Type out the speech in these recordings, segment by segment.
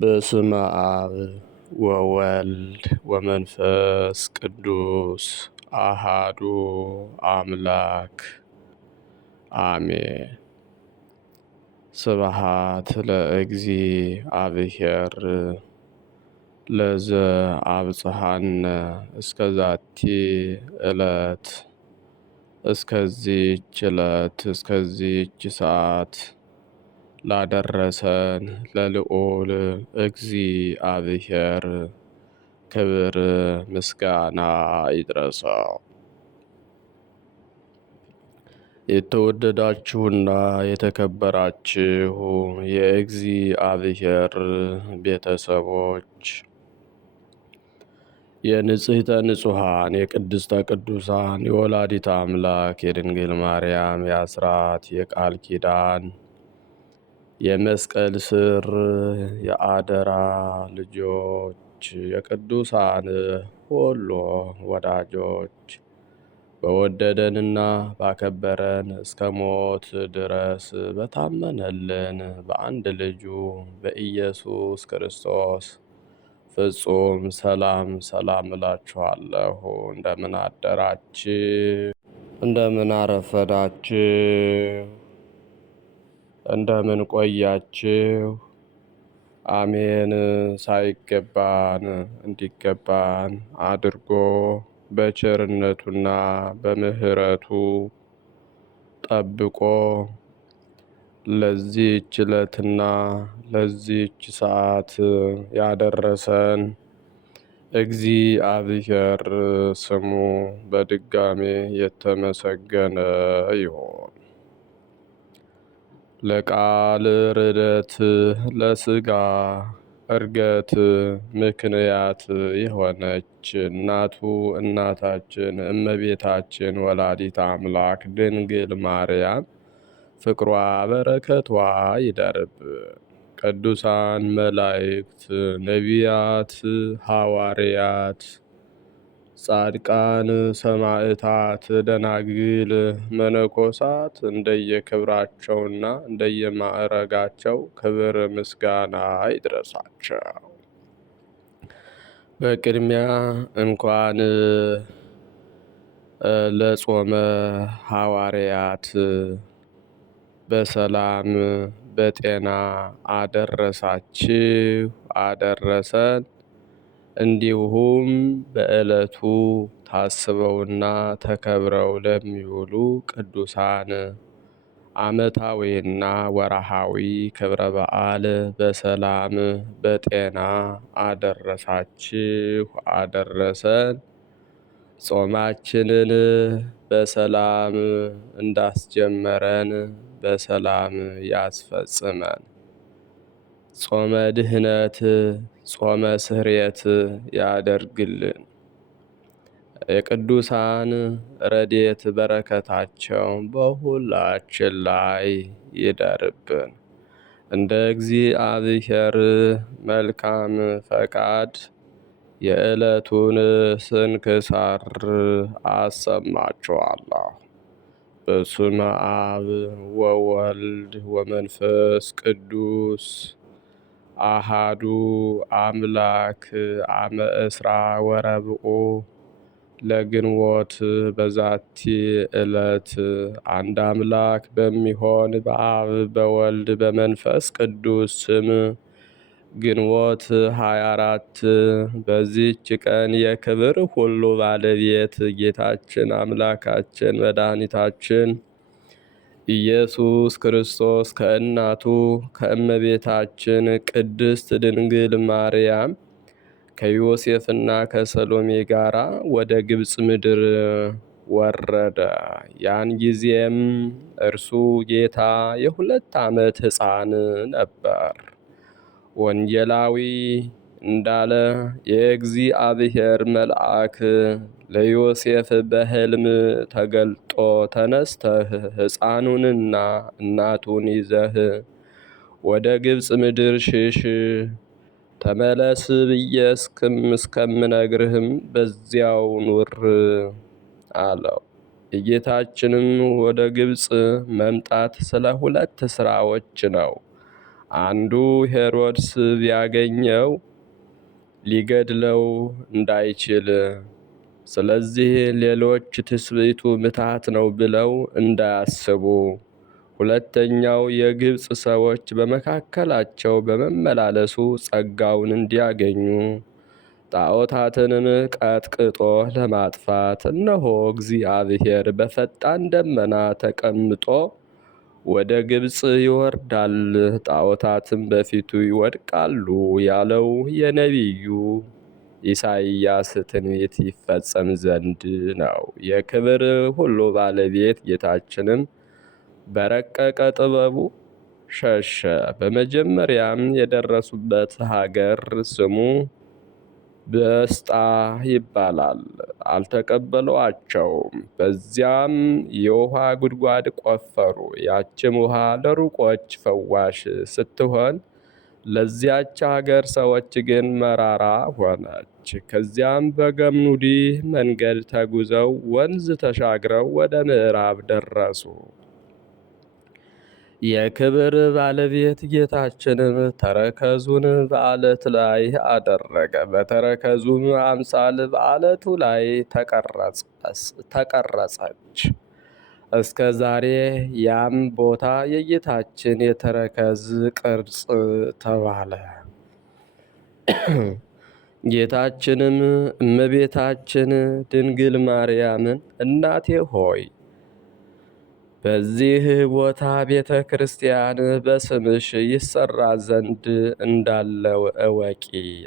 በስመ አብ ወወልድ ወመንፈስ ቅዱስ አሃዱ አምላክ አሜን። ስብሐት ለእግዚአብሔር ለዘአብጽሐነ እስከዛቲ ዕለት እስከዚች ሰዓት ላደረሰን ለልዑል እግዚአብሔር ክብር ምስጋና ይድረሰው። የተወደዳችሁና የተከበራችሁ የእግዚአብሔር ቤተሰቦች የንጽሕተ ንጹሐን የቅድስተ ቅዱሳን የወላዲተ አምላክ የድንግል ማርያም የአስራት የቃል ኪዳን የመስቀል ስር የአደራ ልጆች የቅዱሳን ሁሉ ወዳጆች በወደደንና ባከበረን እስከ ሞት ድረስ በታመነልን በአንድ ልጁ በኢየሱስ ክርስቶስ ፍጹም ሰላም እላችኋለሁ። እንደምን አደራችሁ? እንደምን አረፈዳችሁ? እንደምን ቆያችሁ? አሜን። ሳይገባን እንዲገባን አድርጎ በቸርነቱና በምሕረቱ ጠብቆ ለዚህች ዕለትና ለዚህች ሰዓት ያደረሰን እግዚአብሔር ስሙ በድጋሜ የተመሰገነ ይሁን። ለቃል ርደት ለሥጋ እርገት ምክንያት የሆነች እናታችን እመቤታችን ወላዲተ አምላክ ድንግል ማርያም ፍቅሯ በረከቷ ይደርብን። ቅዱሳን መላእክት፣ ነቢያት፣ ሐዋርያት፣ ጻድቃን፣ ሰማዕታት፣ ደናግል፣ መነኮሳት እንደየክብራቸውና እንደየማዕረጋቸው ክብር ምስጋና ይድረሳቸው። በቅድሚያ እንኳን ለጾመ ሐዋርያት በሰላም በጤና አደረሳችሁ አደረሰን። እንዲሁም በዕለቱ ታስበውና ተከብረው ለሚውሉ ቅዱሳን ዓመታዊና ወርሃዊ ክብረ በዓል በሰላም በጤና አደረሳችሁ አደረሰን። ጾማችንን በሰላም እንዳስጀመረን በሰላም ያስፈጽመን። ጾመ ድህነት ጾመ ስርየት ያደርግልን። የቅዱሳን ረድኤት በረከታቸው በሁላችን ላይ ይደርብን። እንደ እግዚአብሔር መልካም ፈቃድ የዕለቱን ስንክሳር አሰማችኋለሁ። በስመ አብ ወወልድ ወመንፈስ ቅዱስ አሃዱ አምላክ አመ እስራ ወረብኡ ለግንቦት በዛቲ ዕለት አንድ አምላክ በሚሆን በአብ በወልድ በመንፈስ ቅዱስ ስም ግንቦት 24 በዚህች ቀን የክብር ሁሉ ባለቤት ጌታችን አምላካችን መድኃኒታችን ኢየሱስ ክርስቶስ ከእናቱ ከእመቤታችን ቅድስት ድንግል ማርያም ከዮሴፍና ከሰሎሜ ጋራ ወደ ግብፅ ምድር ወረደ። ያን ጊዜም እርሱ ጌታ የ2 ዓመት ሕፃን ነበር። ወንጌላዊ እንዳለ የእግዚአብሔር መልአክ ለዮሴፍ በሕልም ተገልጦ ተነስተህ ሕፃኑንና እናቱን ይዘህ ወደ ግብፅ ምድር ሽሽ፣ ተመለስ ብዬ እስከምነግርህም በዚያው ኑር አለው። የጌታችንም ወደ ግብፅ መምጣት ስለ 2 ሥራዎች ነው። አንዱ ሄሮድስ ቢያገኘው ሊገድለው እንዳይችል፣ ስለዚህ ሌሎች ትስብእቱ ምትሃት ነው ብለው እንዳያስቡ። ሁለተኛው የግብፅ ሰዎች በመካከላቸው በመመላለሱ ጸጋውን እንዲያገኙ ጣዖታትንም ቀጥቅጦ ለማጥፋት እነሆ እግዚአብሔር በፈጣን ደመና ተቀምጦ ወደ ግብፅ ይወርዳል፣ ጣዖታትም በፊቱ ይወድቃሉ ያለው የነቢዩ ኢሳይያስ ትንቢት ይፈጸም ዘንድ ነው። የክብር ሁሉ ባለቤት ጌታችንም በረቀቀ ጥበቡ ሸሸ። በመጀመሪያም የደረሱበት ሀገር ስሙ በስጣ ይባላል። አልተቀበሏቸውም። በዚያም የውሃ ጉድጓድ ቆፈሩ። ያችም ውሃ ለሩቆች ፈዋሽ ስትሆን፣ ለዚያች ሀገር ሰዎች ግን መራራ ሆነች። ከዚያም በገምኑዲ መንገድ ተጉዘው ወንዝ ተሻግረው ወደ ምዕራብ ደረሱ። የክብር ባለቤት ጌታችንም ተረከዙን በዓለት ላይ አደረገ። በተረከዙም አምሳል በዓለቱ ላይ ተቀረጸች። እስከ ዛሬ ያም ቦታ የጌታችን የተረከዝ ቅርጽ ተባለ። ጌታችንም እመቤታችን ድንግል ማርያምን እናቴ ሆይ በዚህ ቦታ ቤተ ክርስቲያን በስምሽ ይሰራ ዘንድ እንዳለው እወቂ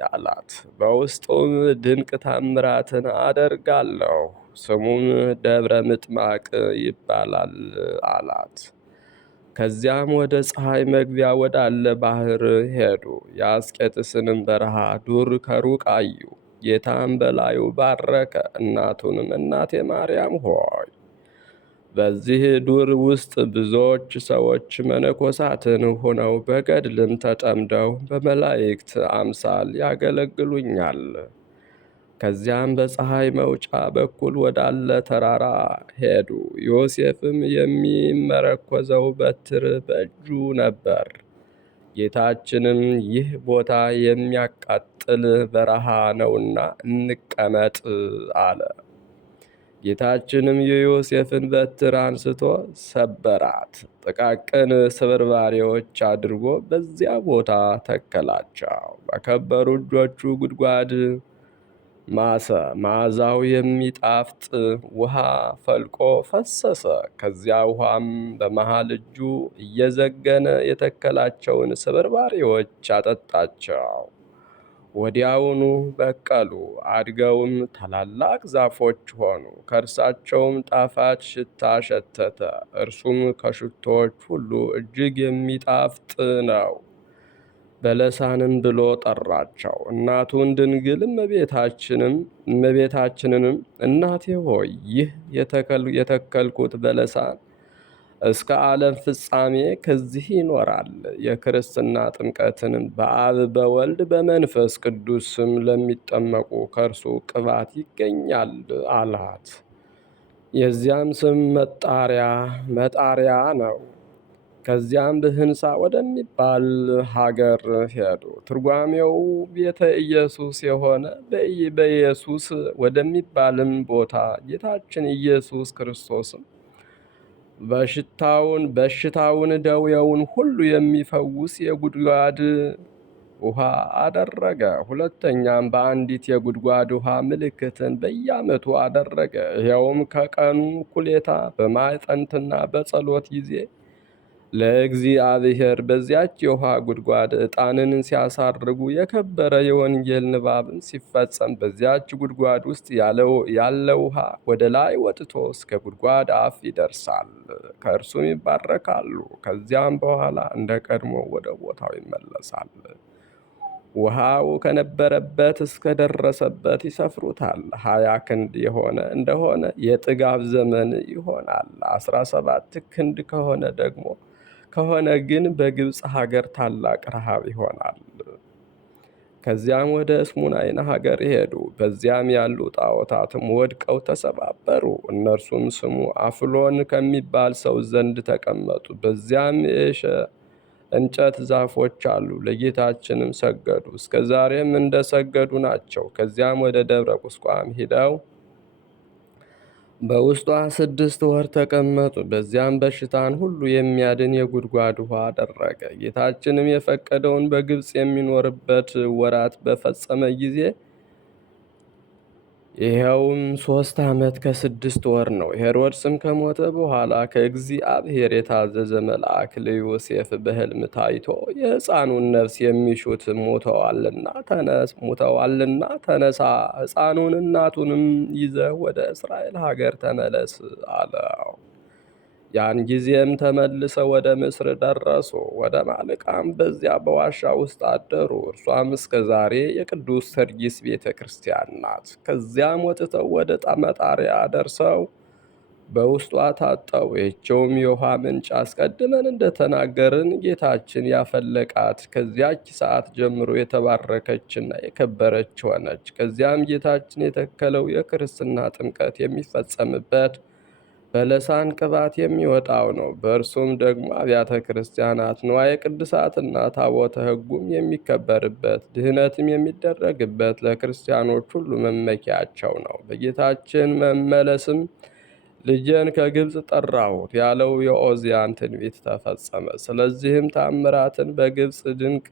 አላት። በውስጡም ድንቅ ታምራትን አደርጋለሁ፣ ስሙም ደብረ ምጥማቅ ይባላል አላት። ከዚያም ወደ ፀሐይ መግቢያ ወዳለ ባህር ሄዱ። የአስቄጥስንም በረሃ ዱር ከሩቅ አዩ። ጌታም በላዩ ባረከ። እናቱንም እናቴ ማርያም ሆይ በዚህ ዱር ውስጥ ብዙዎች ሰዎች መነኮሳትን ሆነው በገድልም ተጠምደው በመላእክት አምሳል ያገለግሉኛል። ከዚያም በፀሐይ መውጫ በኩል ወዳለ ተራራ ሄዱ። ዮሴፍም የሚመረኮዘው በትር በእጁ ነበር። ጌታችንም ይህ ቦታ የሚያቃጥል በረሃ ነውና እንቀመጥ አለ። ጌታችንም የዮሴፍን በትር አንስቶ ሰበራት፣ ጥቃቅን ስብርባሪዎች አድርጎ በዚያ ቦታ ተከላቸው። በከበሩ እጆቹ ጉድጓድ ማሰ። መዓዛው የሚጣፍጥ ውሃ ፈልቆ ፈሰሰ። ከዚያ ውሃም በመሃል እጁ እየዘገነ የተከላቸውን ስብርባሪዎች አጠጣቸው። ወዲያውኑ በቀሉ፣ አድገውም ታላላቅ ዛፎች ሆኑ። ከእርሳቸውም ጣፋጭ ሽታ ሸተተ። እርሱም ከሽቶዎች ሁሉ እጅግ የሚጣፍጥ ነው። በለሳንም ብሎ ጠራቸው። እናቱን ድንግል እመቤታችንንም እናቴ ሆይ ይህ የተከልኩት በለሳን እስከ ዓለም ፍጻሜ ከዚህ ይኖራል። የክርስትና ጥምቀትንም በአብ በወልድ በመንፈስ ቅዱስ ስም ለሚጠመቁ ከእርሱ ቅባት ይገኛል አላት። የዚያም ስም መጣሪያ ነው። ከዚያም ብህንሳ ወደሚባል ሀገር ሄዱ። ትርጓሜው ቤተ ኢየሱስ የሆነ በኢየሱስ ወደሚባልም ቦታ ጌታችን ኢየሱስ ክርስቶስም በሽታውን ደዌውን ሁሉ የሚፈውስ የጉድጓድ ውሃ አደረገ። ሁለተኛም በአንዲት የጉድጓድ ውሃ ምልክትን በየዓመቱ አደረገ። ይኸውም ከቀኑ እኩሌታ በማዕጠንትና በጸሎት ጊዜ ለእግዚአብሔር በዚያች የውሃ ጉድጓድ ዕጣንን ሲያሳርጉ የከበረ የወንጌል ንባብን ሲፈጸም በዚያች ጉድጓድ ውስጥ ያለ ውሃ ወደ ላይ ወጥቶ እስከ ጉድጓድ አፍ ይደርሳል። ከእርሱም ይባረካሉ። ከዚያም በኋላ እንደ ቀድሞ ወደ ቦታው ይመለሳል። ውሃው ከነበረበት እስከ ደረሰበት ይሰፍሩታል። 20 ክንድ የሆነ እንደሆነ የጥጋብ ዘመን ይሆናል። 17 ክንድ ከሆነ ግን በግብፅ ሀገር ታላቅ ረሃብ ይሆናል። ከዚያም ወደ እስሙናይን ሀገር ሄዱ። በዚያም ያሉ ጣዖታትም ወድቀው ተሰባበሩ። እነርሱም ስሙ አፍሎን ከሚባል ሰው ዘንድ ተቀመጡ። በዚያም እንጨት ዛፎች አሉ። ለጌታችንም ሰገዱ፣ እስከ ዛሬም እንደሰገዱ ናቸው። ከዚያም ወደ ደብረ ቁስቋም ሂደው በውስጧ 6 ወር ተቀመጡ። በዚያም በሽታን ሁሉ የሚያድን የጉድጓድ ውሃ አደረገ። ጌታችንም የፈቀደውን በግብፅ የሚኖርበት ወራት በፈጸመ ጊዜ ይኸውም 3 ዓመት ከ6 ወር ነው። ሄሮድስም ከሞተ በኋላ ከእግዚአብሔር የታዘዘ መልአክ ለዮሴፍ በሕልም ታይቶ የሕፃኑን ነፍስ የሚሹት ሙተዋልና ተነሳ፣ ሕፃኑን እናቱንም ይዘህ ወደ እስራኤል ሀገር ተመለስ አለው። ያን ጊዜም ተመልሰው ወደ ምስር ደረሱ። ወደ ማልቃም በዚያ በዋሻ ውስጥ አደሩ። እርሷም እስከ ዛሬ የቅዱስ ሰርጊስ ቤተ ክርስቲያን ናት። ከዚያም ወጥተው ወደ መጣሪያ ደርሰው በውስጧ ታጠቡ። ይህችውም የውሃ ምንጭ አስቀድመን እንደተናገርን ጌታችን ያፈለቃት ከዚያች ሰዓት ጀምሮ የተባረከችና የከበረች ሆነች። ከዚያም ጌታችን የተከለው የክርስትና ጥምቀት የሚፈጸምበት በለሳን ቅባት የሚወጣው ነው። በእርሱም ደግሞ አብያተ ክርስቲያናት፣ ንዋየ ቅድሳትና ታቦተ ሕጉም የሚከበርበት ድህነትም የሚደረግበት ለክርስቲያኖች ሁሉ መመኪያቸው ነው። በጌታችን መመለስም ልጄን ከግብፅ ጠራሁት ያለው የኦዝያን ትንቢት ተፈጸመ። ስለዚህም ታምራትን በግብፅ ድንቅ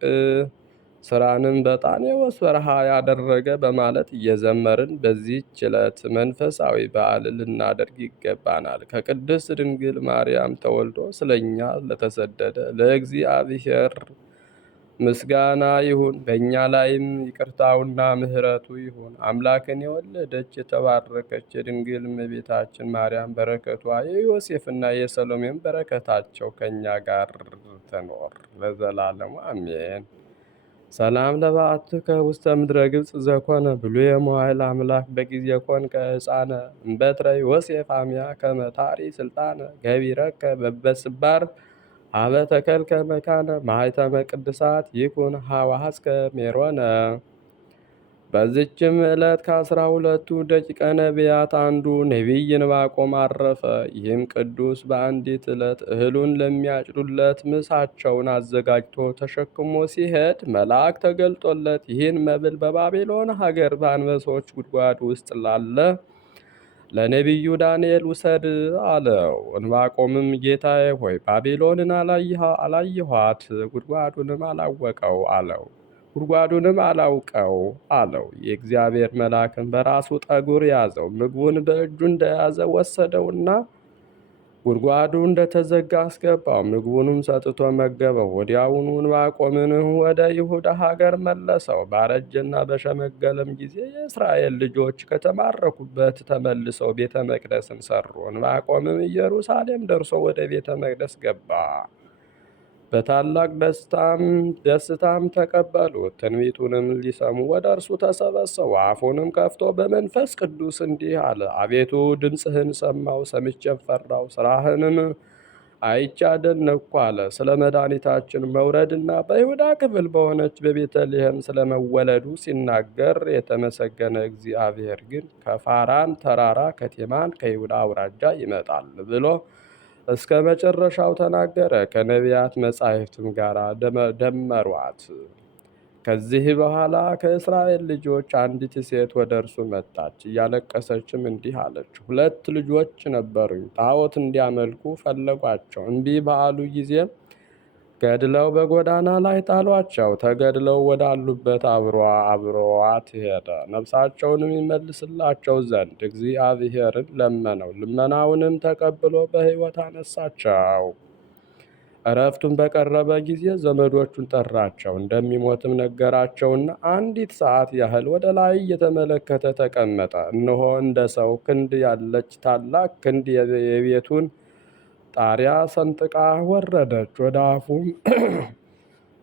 ስራንም በጣኔዎስ በረሃ ያደረገ በማለት እየዘመርን በዚህች ዕለት መንፈሳዊ በዓል ልናደርግ ይገባናል። ከቅድስት ድንግል ማርያም ተወልዶ ስለኛ ለተሰደደ ለእግዚአብሔር ምስጋና ይሁን። በእኛ ላይም ይቅርታውና ምሕረቱ ይሁን። አምላክን የወለደች የተባረከች የድንግል እመቤታችን ማርያም በረከቷ፣ የዮሴፍና የሰሎሜን በረከታቸው ከእኛ ጋር ትኖር ለዘላለሙ አሜን። ሰላም ለበዓትከ ውስተ ምድረ ግብፅ ዘኮነ ብሉየ መዋዕል አምላክ በጊዜ ኮንከ ሕፃነ እምበትረ ዮሴፍ አምያ ከመ ታሪ ስልጣነ ገቢረከ በበስባር አበ ተከልከ መካነ ማኅተመ ቅድሳት ይኩን ሐዋስከ ሜሮነ። በዚችም ዕለት ከ12ቱ ደቂቀ ነቢያት አንዱ ነቢይ ዕንባቆም አረፈ። ይህም ቅዱስ በአንዲት ዕለት እህሉን ለሚያጭዱለት ምሳቸውን አዘጋጅቶ ተሸክሞ ሲሄድ መልአክ ተገልጦለት ይህን መብል በባቢሎን ሀገር በአንበሶች ጉድጓድ ውስጥ ላለ ለነቢዩ ዳንኤል ውሰድ አለው። ዕንባቆምም ጌታዬ ሆይ ባቢሎንን አላየኋት፣ ጉድጓዱንም አላውቀው አለው። የእግዚአብሔር መልአክም በራሱ ጠጉር ያዘው፣ ምግቡን በእጁ እንደያዘ ወሰደውና ጉድጓዱ እንደተዘጋ አስገባው። ምግቡንም ሰጥቶ መገበው። ወዲያውኑ ዕንባቆምን ወደ ይሁዳ ሀገር መለሰው። ባረጀና በሸመገለም ጊዜ የእስራኤል ልጆች ከተማረኩበት ተመልሰው ቤተ መቅደስን ሰሩ። ዕንባቆምም ኢየሩሳሌም ደርሶ ወደ ቤተ መቅደስ ገባ። በታላቅ ደስታም ተቀበሉት። ትንቢቱንም ሊሰሙ ወደ እርሱ ተሰበሰቡ። አፉንም ከፍቶ በመንፈስ ቅዱስ እንዲህ አለ። አቤቱ ድምፅህን ሰማሁ፣ ሰምቼም ፈራሁ፣ ስራህንም አይቼ አደነቅሁ አለ። ስለ መድኃኒታችን መውረድና በይሁዳ ክፍል በሆነች በቤተልሔም ስለመወለዱ ሲናገር የተመሰገነ እግዚአብሔር ግን ከፋራን ተራራ ከቴማን ከይሁዳ አውራጃ ይመጣል ብሎ እስከ መጨረሻው ተናገረ። ከነቢያት መጻሕፍትም ጋር ደመሯት። ከዚህ በኋላ ከእስራኤል ልጆች አንዲት ሴት ወደ እርሱ መጣች። እያለቀሰችም እንዲህ አለች። 2 ልጆች ነበሩኝ፣ ጣዖት እንዲያመልኩ ፈለጓቸው። እምቢ ባሉ ጊዜ ገድለው በጎዳና ላይ ጣሏቸው። ተገድለው ወዳሉበት አብሮዋት ሄደ። ነፍሳቸውንም ይመልስላቸው ዘንድ እግዚአብሔርን ለመነው። ልመናውንም ተቀብሎ በሕይወት አነሳቸው። እረፍቱን በቀረበ ጊዜ ዘመዶቹን ጠራቸው። እንደሚሞትም ነገራቸውና አንዲት ሰዓት ያህል ወደ ላይ እየተመለከተ ተቀመጠ። እነሆ እንደ ሰው ክንድ ያለች ታላቅ ክንድ የቤቱን ጣሪያ ሰንጥቃ ወረደች። ወደ አፉም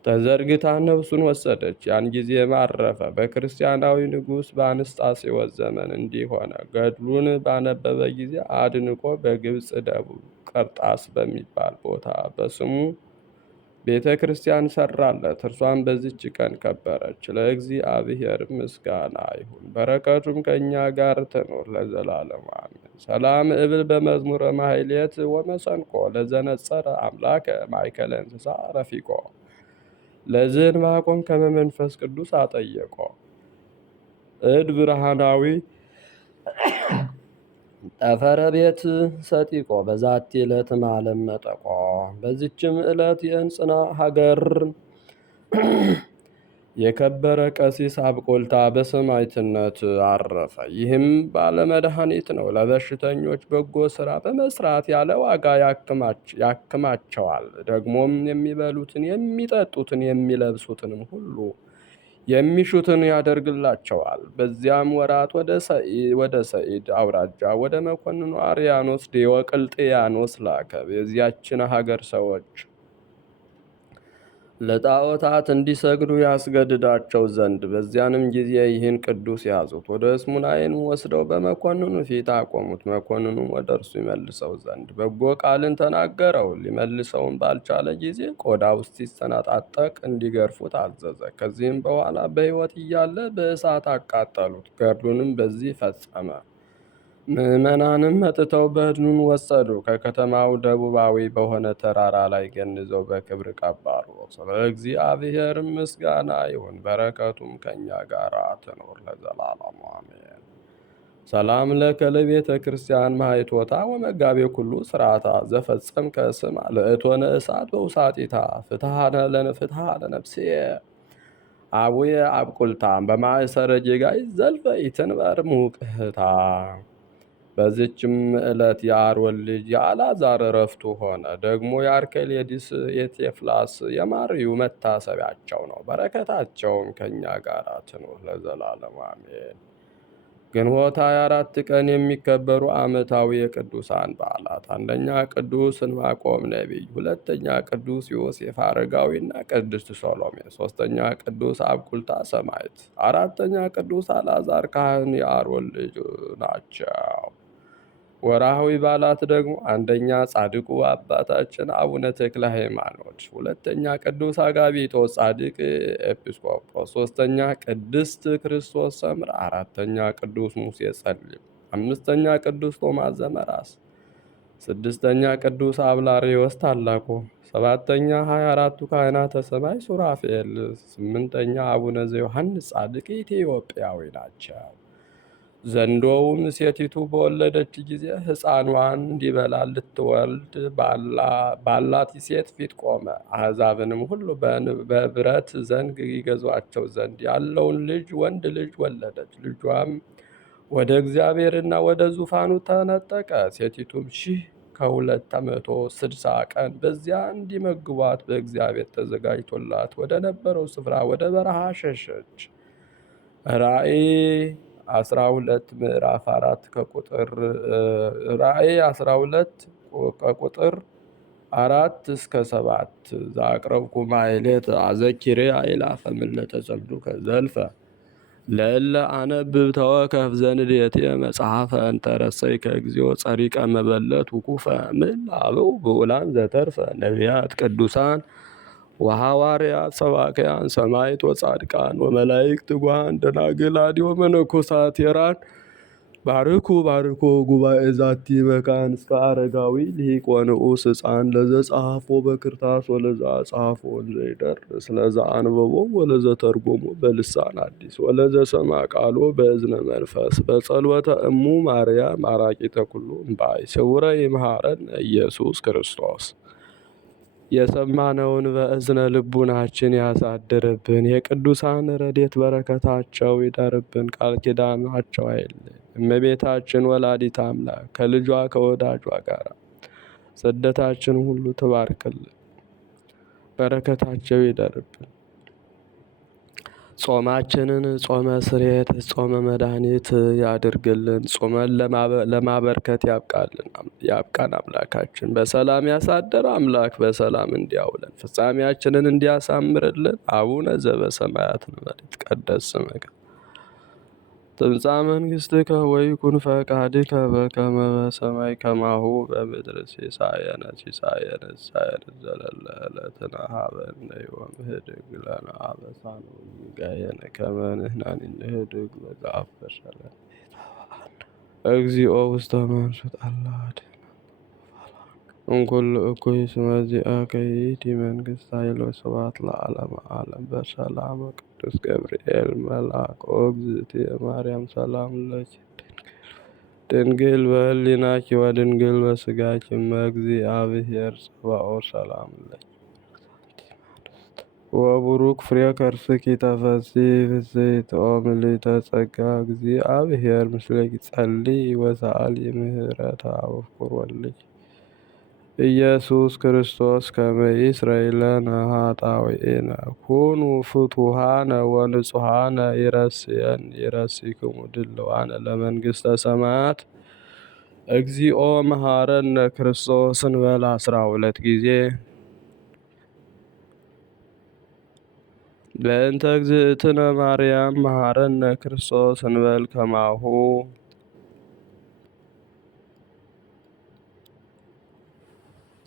ተዘርግታ ነፍሱን ወሰደች። ያን ጊዜም አረፈ። በክርስቲያናዊ ንጉሥ በአንስጣሴዎስ ዘመን እንዲህ ሆነ። ገድሉን ባነበበ ጊዜ አድንቆ በግብፅ ደቡብ ቀርጣስ በሚባል ቦታ በስሙ ቤተ ክርስቲያን ሰራለት። እርሷን በዚች ቀን ከበረች። ለእግዚአብሔር ምስጋና ይሁን፣ በረከቱም ከእኛ ጋር ትኑር ለዘላለሙ አሜን። ሰላም እብል በመዝሙረ ማሕሌት ወመሰንቆ ለዘነጸረ አምላከ ማእከለ እንስሳ ረፊቆ ለዝንባቆም ከመ መንፈስ ቅዱስ አጠየቆ እድ ብርሃናዊ ጠፈረ ቤት ሰጢቆ በዛቲ ዕለት ማለም መጠቆ። በዚችም ዕለት የእንጽና ሀገር የከበረ ቀሲስ አብቆልታ በሰማዕትነት አረፈ። ይህም ባለመድኃኒት ነው። ለበሽተኞች በጎ ሥራ በመስራት ያለ ዋጋ ያክማቸዋል። ደግሞም የሚበሉትን፣ የሚጠጡትን፣ የሚለብሱትንም ሁሉ የሚሹትን ያደርግላቸዋል። በዚያም ወራት ወደ ሰኢድ አውራጃ ወደ መኮንኑ አርያኖስ ዲዮቅልጥያኖስ ላከ። የዚያችን ሀገር ሰዎች ለጣዖታት እንዲሰግዱ ያስገድዳቸው ዘንድ። በዚያንም ጊዜ ይህን ቅዱስ ያዙት፣ ወደ እስሙናይን ወስደው በመኮንኑ ፊት አቆሙት። መኮንኑም ወደ እርሱ ይመልሰው ዘንድ በጎ ቃልን ተናገረው። ሊመልሰውም ባልቻለ ጊዜ ቆዳው ሲሰነጣጠቅ እንዲገርፉት አዘዘ። ከዚህም በኋላ በሕይወት እያለ በእሳት አቃጠሉት። ገድሉንም በዚህ ፈጸመ። ምዕመናንም መጥተው በድኑን ወሰዱ። ከከተማው ደቡባዊ በሆነ ተራራ ላይ ገንዘው በክብር ቀበሩ። ስለ እግዚአብሔር ምስጋና ይሁን፣ በረከቱም ከእኛ ጋር ትኖር ለዘላለሙ አሜን። ሰላም ለከ ለቤተ ክርስቲያን ማኅቶታ ወመጋቤ ኩሉ ስርዓታ ዘፈጸም ከስም ለእቶነ እሳት በውሳጢታ ፍትሃ ለነፍስየ አቡየ አብቁልታ በማእሰረ ጄጋይ ዘልፈ ኢትንበር ሙቅህታ። በዚችም ዕለት የአሮን ልጅ የአልዓዛር ዕረፍቱ ሆነ። ደግሞ የአርኬሌዲስ የቴፍላስ የማርዩ መታሰቢያቸው ነው። በረከታቸውም ከእኛ ጋር ትኑር ለዘላለሙ አሜን። ግንቦት 24 ቀን የሚከበሩ ዓመታዊ የቅዱሳን በዓላት፣ አንደኛ ቅዱስ ዕንባቆም ነቢይ፣ ሁለተኛ ቅዱስ ዮሴፍ አረጋዊና ቅድስት ሰሎሜ፣ ሶስተኛ ቅዱስ አብቁልታ ሰማዕት፣ አራተኛ ቅዱስ አልዓዛር ካህን የአሮን ልጅ ናቸው። ወርኃዊ በዓላት ደግሞ አንደኛ ጻድቁ አባታችን አቡነ ተክለ ሃይማኖት፣ ሁለተኛ ቅዱስ አጋቢጦስ ጻድቅ ኤጲስቆጶስ፣ ሶስተኛ ቅድስት ክርስቶስ ሰምራ፣ አራተኛ ቅዱስ ሙሴ ጸሊም፣ አምስተኛ ቅዱስ ቶማስ ዘመራስ፣ ስድስተኛ ቅዱስ አብላርዮስ ታላቁ፣ ሰባተኛ 24ቱ ካህናተ ሰማይ ሱራፌል፣ ስምንተኛ አቡነ ዘዮሐንስ ጻድቅ ኢትዮጵያዊ ናቸው። ዘንዶውም ሴቲቱ በወለደች ጊዜ ሕፃኗን እንዲበላ ልትወልድ ባላት ሴት ፊት ቆመ። አሕዛብንም ሁሉ በብረት ዘንግ ይገዟቸው ዘንድ ያለውን ልጅ ወንድ ልጅ ወለደች። ልጇም ወደ እግዚአብሔርና ወደ ዙፋኑ ተነጠቀ። ሴቲቱም 1260 ቀን በዚያ እንዲመግቧት በእግዚአብሔር ተዘጋጅቶላት ወደ ነበረው ስፍራ ወደ በረሃ ሸሸች። ራእይ 12 ምዕራፍ 4 ከቁጥር ራእይ 12 ከቁጥር 4 እስከ 7 ዘአቅረብኩ ማሕሌተ አዘኪሬ አእላፈ ምለተ ጸምዱከ ዘልፈ ለእለ አነብብ ተወከፍ ዘንዴቴ መጽሐፈ እንተረሰይከ እግዚኦ ጸሪቀ መበለት ውኩፈ እምእላብኡ ብዑላን ዘተርፈ ነቢያት ቅዱሳን ወሐዋርያት ሰባክያን ሰማዕት ወጻድቃን ወመላእክት ትጉሃን ደናግል አድዮ መነኮሳት ሄራን ባርኩ ጉባኤ ዛቲ መካን እስከ አረጋዊ ሊቅ ወንዑስ ሕፃን ለዘጸሐፎ በክርታስ ወለዛ ጸሐፎ ዘይደርስ ለዛ አንበቦ ወለዘ ተርጎሞ በልሳን አዲስ ወለዘ ሰማ ቃሎ በእዝነ መንፈስ በጸሎተ እሙ ማርያም አራቂተ ኩሉ እምባይ ስውረ ይምሃረን ኢየሱስ ክርስቶስ። የሰማነውን በእዝነ ልቡናችን ያሳድርብን። የቅዱሳን ረድኤት በረከታቸው ይደርብን። ቃል ኪዳናቸው አይለየን። እመቤታችን ወላዲተ አምላክ ከልጇ ከወዳጇ ጋር ስደታችን ሁሉ ትባርክልን። በረከታቸው ይደርብን። ጾማችንን ጾመ ስርየት ጾመ መድኃኒት ያድርግልን። ጾመን ለማበርከት ያብቃን። አምላካችን በሰላም ያሳደረ አምላክ በሰላም እንዲያውለን ፍጻሜያችንን እንዲያሳምርልን። አቡነ ዘበሰማያት ይትቀደስ ስምከ ትምጻእ መንግሥትከ ወይኩን ፈቃድከ በከመ በሰማይ ከማሁ በምድር ሲሳየነ ዘለለ ዕለትነ ሀበነ ዮም ህድግ ለነ አበሳነ ወጌጋየነ ከመ ንሕነኒ ንህድግ ለዘአበሰ ለነ እግዚኦ ውስተ መንሱት አላ አድኅነነ እምኩሉ እኩይ እስመ ዚአከ ይእቲ መንግሥት ኃይል ወስብሐት ለዓለመ ዓለም። በሰላመ ቅዱስ ገብርኤል መልአክ ኦ እግዝእትየ ማርያም ሰላም ለኪ ድንግል በህሊናኪ ወድንግል በሥጋኪ እመ እግዚአብሔር ጸባኦት ሰላም ለኪ ወቡሩክ ፍሬ ከርሥኪ ተፈሥሒ ፍሥሕት ኦ ምልዕተ ጸጋ እግዚአብሔር ምስሌኪ ጸልዪ ወሰአሊ ምህረተ ወፍቁር ወልድኪ ኢየሱስ ክርስቶስ ከመ ይስረይ ለነ ኃጣውኢነ ኩኑ ፍቱሐነ ወንጹሐነ ይረስይክሙ ድልዋነ ለመንግሥተ ሰማያት። እግዚኦ መሐረነ ክርስቶስ እንበል 12 ጊዜ። በእንተ እግዝእትነ ማርያም መሐረነ ክርስቶስ እንበል ከማሁ።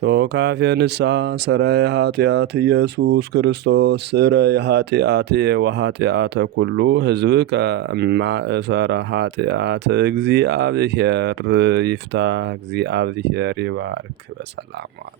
ተወካፌ ንስሐ ሠራየ ኃጢአት ኢየሱስ ክርስቶስ ስረይ ኃጢአትየ ወኃጢአተ ኩሉ ሕዝብከ እማእሰረ ኃጢአት። እግዚአብሔር ይፍታ። እግዚአብሔር ይባርክ። በሰላም ዋል።